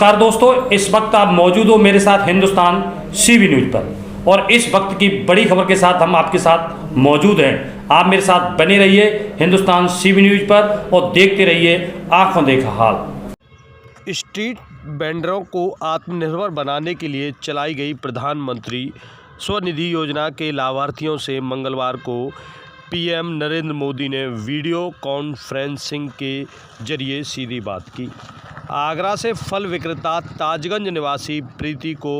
नमस्कार दोस्तों, इस वक्त आप मौजूद हो मेरे साथ हिंदुस्तान सीवी न्यूज पर और इस वक्त की बड़ी खबर के साथ हम आपके साथ मौजूद हैं। आप मेरे साथ बने रहिए हिंदुस्तान सीवी न्यूज पर और देखते रहिए आंखों देखा हाल। स्ट्रीट वेंडरों को आत्मनिर्भर बनाने के लिए चलाई गई प्रधानमंत्री स्वनिधि योजना के लाभार्थियों से मंगलवार को पीएम नरेंद्र मोदी ने वीडियो कॉन्फ्रेंसिंग के जरिए सीधी बात की। आगरा से फल विक्रेता ताजगंज निवासी प्रीति को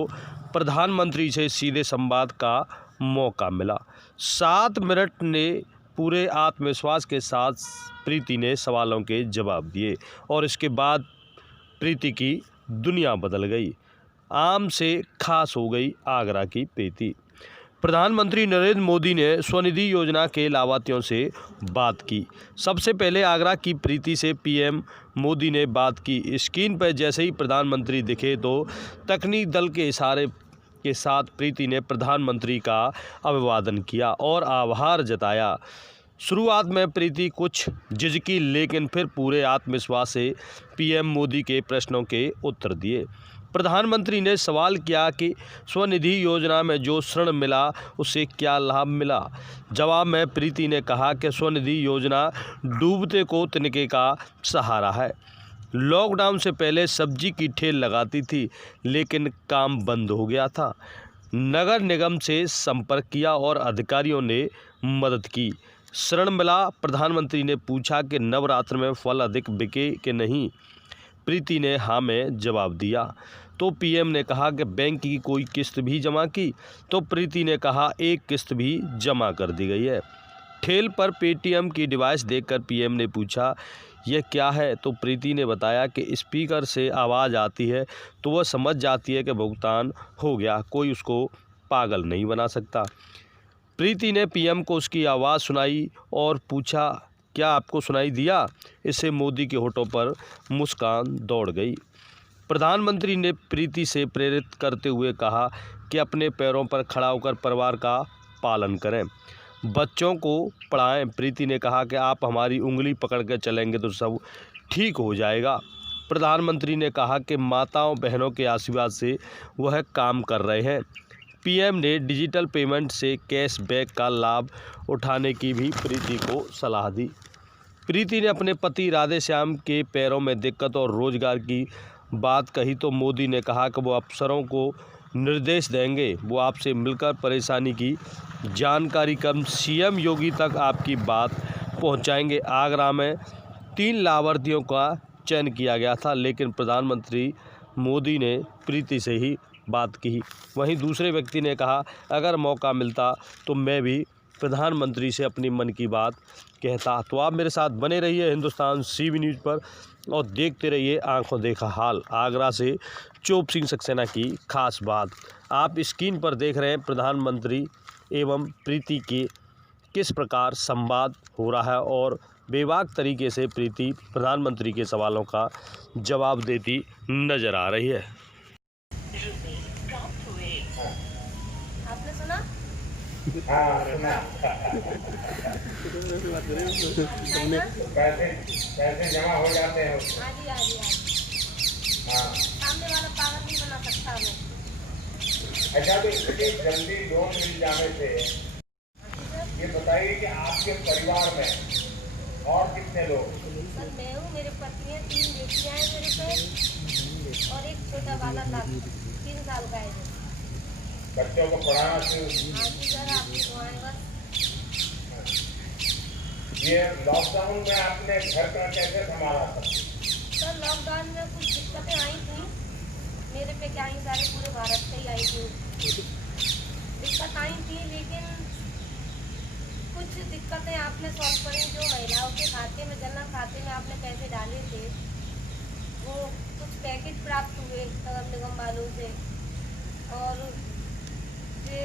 प्रधानमंत्री से सीधे संवाद का मौका मिला। 7 मिनट ने पूरे आत्मविश्वास के साथ प्रीति ने सवालों के जवाब दिए और इसके बाद प्रीति की दुनिया बदल गई। आम से खास हो गई आगरा की प्रीति। प्रधानमंत्री नरेंद्र मोदी ने स्वनिधि योजना के लाभार्थियों से बात की। सबसे पहले आगरा की प्रीति से पीएम मोदी ने बात की। स्क्रीन पर जैसे ही प्रधानमंत्री दिखे तो तकनीक दल के इशारे के साथ प्रीति ने प्रधानमंत्री का अभिवादन किया और आभार जताया। शुरुआत में प्रीति कुछ झिझकी, लेकिन फिर पूरे आत्मविश्वास से पीएम मोदी के प्रश्नों के उत्तर दिए। प्रधानमंत्री ने सवाल किया कि स्वनिधि योजना में जो ऋण मिला उससे क्या लाभ मिला। जवाब में प्रीति ने कहा कि स्वनिधि योजना डूबते को तिनके का सहारा है। लॉकडाउन से पहले सब्जी की ठेल लगाती थी, लेकिन काम बंद हो गया था। नगर निगम से संपर्क किया और अधिकारियों ने मदद की। ऋण मिला। प्रधानमंत्री ने पूछा कि नवरात्र में फल अधिक बिके कि नहीं। प्रीति ने हाँ में जवाब दिया। तो पीएम ने कहा कि बैंक की कोई किस्त भी जमा की। तो प्रीति ने कहा एक किस्त भी जमा कर दी गई है। ठेल पर पेटीएम की डिवाइस देखकर पीएम ने पूछा यह क्या है। तो प्रीति ने बताया कि स्पीकर से आवाज़ आती है तो वह समझ जाती है कि भुगतान हो गया, कोई उसको पागल नहीं बना सकता। प्रीति ने पीएम को उसकी आवाज़ सुनाई और पूछा क्या आपको सुनाई दिया। इससे मोदी के होठों पर मुस्कान दौड़ गई। प्रधानमंत्री ने प्रीति से प्रेरित करते हुए कहा कि अपने पैरों पर खड़ा होकर परिवार का पालन करें, बच्चों को पढ़ाएं। प्रीति ने कहा कि आप हमारी उंगली पकड़ कर चलेंगे तो सब ठीक हो जाएगा। प्रधानमंत्री ने कहा कि माताओं बहनों के आशीर्वाद से वह काम कर रहे हैं। पीएम ने डिजिटल पेमेंट से कैशबैक का लाभ उठाने की भी प्रीति को सलाह दी। प्रीति ने अपने पति राधेश्याम के पैरों में दिक्कत और रोजगार की बात कही तो मोदी ने कहा कि वो अफसरों को निर्देश देंगे, वो आपसे मिलकर परेशानी की जानकारी कम सीएम योगी तक आपकी बात पहुंचाएंगे। आगरा में 3 लाभार्थियों का चयन किया गया था, लेकिन प्रधानमंत्री मोदी ने प्रीति से ही बात की। वहीं दूसरे व्यक्ति ने कहा अगर मौका मिलता तो मैं भी प्रधानमंत्री से अपनी मन की बात कहता। तो आप मेरे साथ बने रहिए हिंदुस्तान सीवी न्यूज पर और देखते रहिए आंखों देखा हाल। आगरा से चोप सिंह सक्सेना की खास बात। आप स्क्रीन पर देख रहे हैं प्रधानमंत्री एवं प्रीति के किस प्रकार संवाद हो रहा है और बेबाक तरीके से प्रीति प्रधानमंत्री के सवालों का जवाब देती नजर आ रही है। आपने सुना? पैसे जमा हो जाते हैं। आजी सामने वाला पागल नहीं बना सकता हमें। अच्छा, तो इतनी जल्दी लोन मिल जाने से ये बताइए कि आपके परिवार में और कितने लोग? सर मैं हूँ, मेरे पत्नी है, 3 बेटियाँ हैं मेरे पे और एक छोटा वाला था 3 साल का है। बच्चों को पढ़ाना चाहिए। आजी सर आपकी दुआएं बस। ये लॉकडाउन में आपने घर का कैसे संभाला था? सर लॉकडाउन में कुछ दिक्कतें आई थी मेरे पे, क्या ही सारे पूरे भारत से ही आई थी दिक्कत आई थी, लेकिन कुछ दिक्कतें आपने सॉल्व करी। जो महिलाओं के खाते में, जनधन खाते में आपने पैसे डाले थे वो कुछ पैकेज प्राप्त हुए नगर निगम वालों से और ये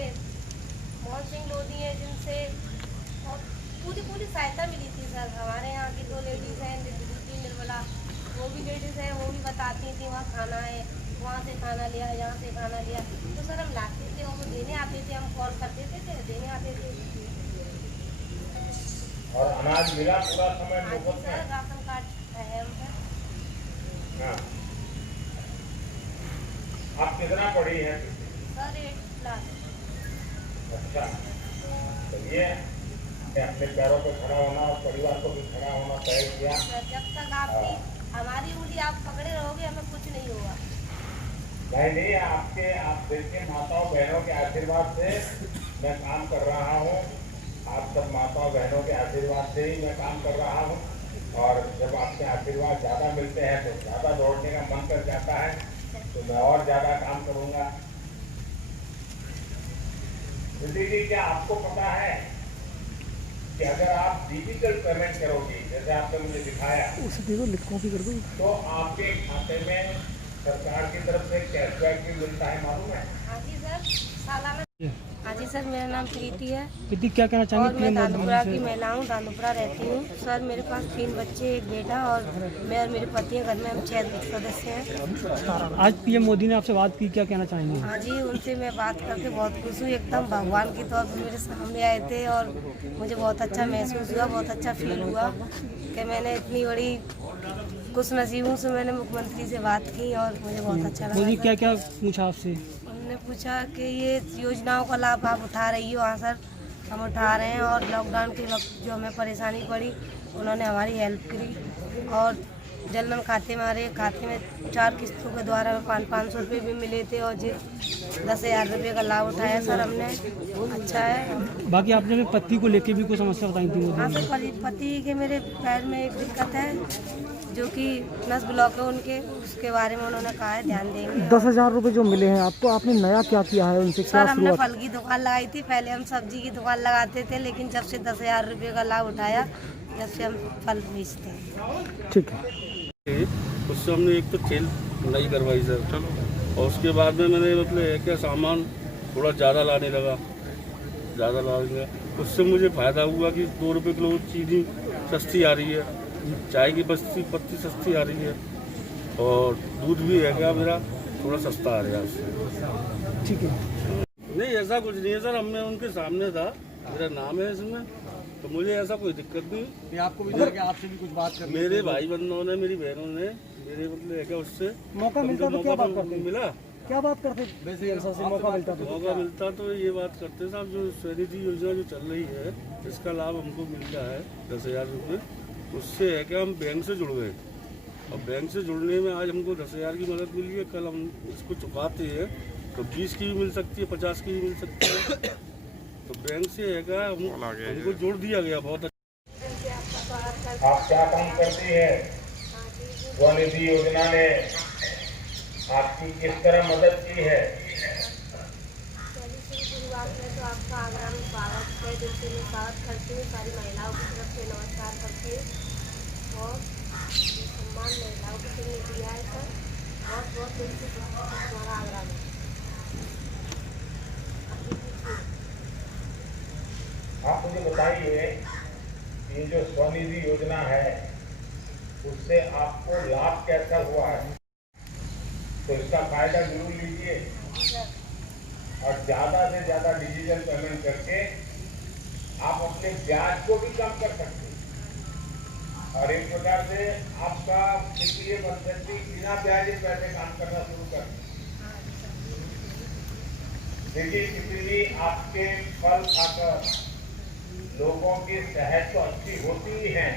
मोहन सिंह लोधी है जिनसे और पूरी सहायता मिली थी सर। हमारे यहाँ की 2 लेडीज़ हैं, दीदी निर्मला, वो भी लेडीज़ हैं, वो भी बताती थी वहाँ खाना है, वहाँ से खाना लिया, यहाँ से खाना लिया। तो सर हम लाते थे, वो देने आते थे, हम कॉल कर देते थे, देने आते थे। और अनाज मिला पूरा समय? सर राशन कार्ड है उनका। हाँ। आप कितना पढ़ी हैं? Sir 8 class. अच्छा, चलिए अपने पैरों पे खड़ा होना और परिवार को भी खड़ा होना तय किया। जब तक आपकी हमारी उंगली आप पकड़े रहोगे हमें कुछ नहीं होगा। नहीं, आप देखिए माताओं बहनों के आशीर्वाद से मैं काम कर रहा हूँ। आप सब माताओं बहनों के आशीर्वाद से ही मैं काम कर रहा हूँ। और जब आपके आशीर्वाद ज़्यादा मिलते हैं तो ज़्यादा दौड़ने का मन कर जाता है, तो मैं और ज़्यादा काम करूँगा। दीदी जी, क्या आपको पता है कि अगर आप डिजिटल पेमेंट करोगी, जैसे आपने मुझे दिखाया, तो आपके खाते में सरकार की तरफ से कैशबैक भी मिलता है, मालूम है? हाँ जी सर, सालाना। हाँ जी सर, मेरा नाम प्रीति है प्रीति, क्या कहना और चाहेंगे? मैं दादुपुरा की महिला हूँ, दादुपुरा रहती हूँ। सर मेरे पास 3 बच्चे, एक बेटा और मैं और मेरे पति हैं। घर में हम 6 सदस्य हैं। आज पीएम मोदी ने आपसे बात की, क्या कहना चाहेंगे? हाँ जी, उनसे मैं बात करके बहुत खुश हूँ। एकदम भगवान के तौर पर मेरे सामने आए थे और मुझे बहुत अच्छा महसूस हुआ, बहुत अच्छा फील हुआ कि मैंने इतनी बड़ी खुश नसीबों से मैंने मुख्यमंत्री से बात की और मुझे बहुत अच्छा लगा। मोदी सर। क्या क्या पूछा आपसे? उन्होंने पूछा कि ये योजनाओं का लाभ आप उठा रही हो? हाँ सर, हम उठा रहे हैं। और लॉकडाउन के वक्त जो हमें परेशानी पड़ी उन्होंने हमारी हेल्प करी और जनधन खाते में, हमारे खाते में 4 किस्तों के द्वारा 500 रुपये भी मिले थे और 10,000 रुपये का लाभ उठाया सर हमने। अच्छा है। बाकी आपने अपने पति को लेके भी कोई समस्या बताई थी? हाँ सर, पति के मेरे पैर में एक दिक्कत है जो कि नस ब्लॉक है उनके, उसके बारे में उन्होंने कहा है ध्यान देंगे। 10,000 रुपये जो मिले हैं आपको, आपने नया क्या किया है उनसे? सर हमने फल की दुकान लगाई थी, पहले हम सब्जी की दुकान लगाते थे, लेकिन जब से 10,000 रुपये का लाभ उठाया जब से हम फल बेचते हैं। ठीक है। उससे हमने एक तो खेल नहीं करवाई सर, और उसके बाद में मैंने मतलब क्या सामान थोड़ा ज़्यादा लाने लगा, उससे मुझे फ़ायदा हुआ कि 2 रुपये किलो चीनी सस्ती आ रही है, चाय की पत्ती सस्ती आ रही है और दूध भी है क्या मेरा थोड़ा सस्ता आ रहा है उससे। ठीक है। नहीं ऐसा कुछ नहीं है सर, हमने उनके सामने था, मेरा नाम है इसमें, तो मुझे ऐसा कोई दिक्कत नहीं। आपको भी लगा कि आपसे भी कुछ बात करनी मेरे भाई बंधुओं ने, मेरी बहनों ने, मेरे मतलब है क्या उससे मौका मिलता तो क्या बात करते? मिला, क्या बात करते? वैसे मौका मिलता तो ये बात करते साहब, जो स्वनिधि योजना जो चल रही है इसका लाभ हमको मिल रहा है 10,000 रुपये, उससे है क्या हम बैंक से जुड़ गए और बैंक से जुड़ने में आज हमको 10,000 की मदद मिली है। कल हम इसको चुकाते हैं तो 20 की भी मिल सकती है, 50 की भी मिल सकती है, तो बैंक से है क्या हमको जोड़ दिया गया। बहुत अच्छा। आप क्या काम करती है? स्वनिधि योजना ने आपकी किस तरह मदद की है? शुरुआत में तो आपका आगरा में स्वागत है, जिससे मैं स्वागत करती हूँ, सारी महिलाओं की तरफ से नमस्कार करती हूँ और सम्मान महिलाओं को तुमने दिया है सर, बहुत बहुत दिल से तुम्हारा आगरा में। आप मुझे बताइए, ये जो स्वनिधि योजना है उससे आपको लाभ कैसा हुआ है? तो इसका फायदा जरूर लीजिए और ज़्यादा से ज़्यादा डिजिटल पेमेंट करके आप अपने ब्याज को भी कम कर सकते हैं और एक प्रकार से आपका वित्तीय परिस्थिति बिना ब्याज के पैसे काम करना शुरू कर। देखिए, किसी भी आपके फल खाकर लोगों की सेहत तो अच्छी होती ही है,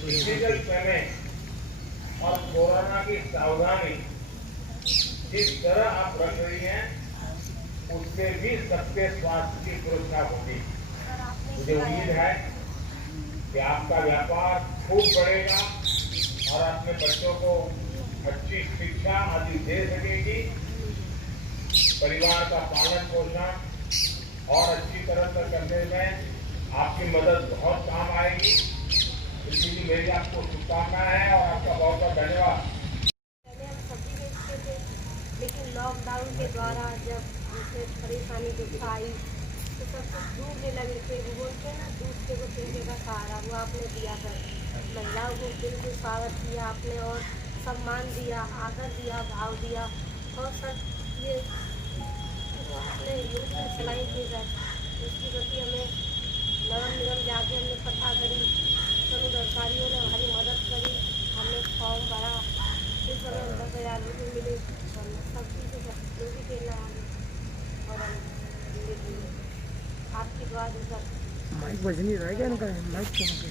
डिजिटल पेमेंट और कोरोना की सावधानी जिस तरह आप रख रही हैं उससे भी सबके स्वास्थ्य की सुरक्षा होगी। मुझे उम्मीद है कि आपका व्यापार खूब बढ़ेगा और अपने बच्चों को अच्छी शिक्षा आदि दे सकेगी, परिवार का पालन पोषण और अच्छी तरह से करने में आपकी मदद बहुत काम आएगी। इसलिए मेरी आपको शुभकामनाएं हैं और आपका बहुत बहुत धन्यवाद। पहले हम सब्जी बेचते थे, लेकिन लॉकडाउन के द्वारा जब उसे परेशानी दुख आई तो सब कुछ डूबने लगे थे। वो बोलते हैं ना, दूसरे को तिनके का सहारा, वो आपने दिया सर। महिलाओं को दिल से स्वागत किया आपने और सम्मान दिया, आदर दिया, भाव दिया और सर ये आपने योजना चलाई थी सर, उसके प्रति हमें नगर निगम जाके हमने पता करी, सभी अधिकारियों ने हमारी मदद करी, हमने फॉर्म भरा, इस समय 10,000 रुपये मिले, सब बज नहीं रहा है क्या इनका माइक कहाँ पे?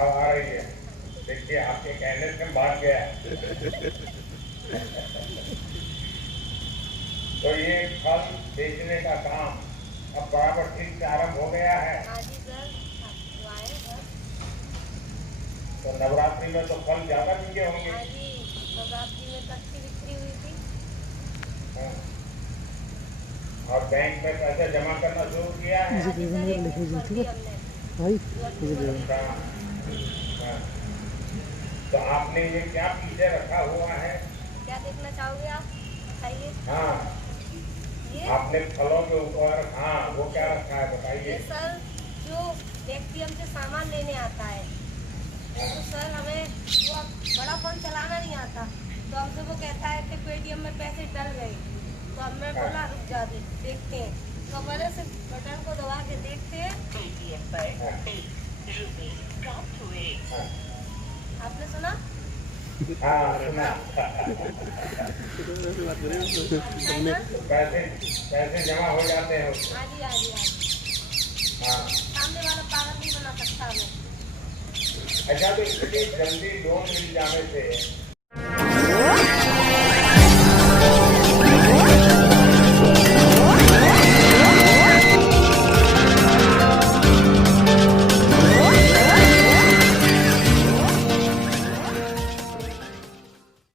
अब आ रही है, देखिए आपके कहने से भाग गया। तो ये फल बेचने का काम अब बराबर ठीक से आरम्भ हो गया है। हाँ जी सर, वो आए सर। तो नवरात्रि में तो फल ज्यादा बिके होंगे। हाँ जी, नवरात्रि में तक की बिक्री हुई थी। हाँ। और बैंक में पैसे जमा करना शुरू किया है। हाँ जी सर, एक दिन कर दी हमने। भाई हाँ। हाँ। तो आपने ये क्या पीछे रखा हुआ है? क्या देखना चाहोगे आप? बताइए। हाँ, ये आपने फलों के ऊपर हाँ वो क्या रखा है ये बताइए। सर, जो व्यक्ति हमसे सामान लेने आता है, तो सर हमें वो बड़ा फोन चलाना नहीं आता, तो हमसे वो कहता है कि पेटीएम में पैसे डल गए। तो हमने बोला रुक जा देखते हैं, तो मैंने से बटन को दबा के देखते हैं, आपने सुना? हाँ सुना। अच्छा है तो पैसे जमा हो जाते हैं उसमें। हाँ जी, हाँ जी, हाँ जी। हाँ। सामने वाला पागल नहीं बना सकता हमें। अच्छा, तो इतनी जल्दी लोन मिल जाने से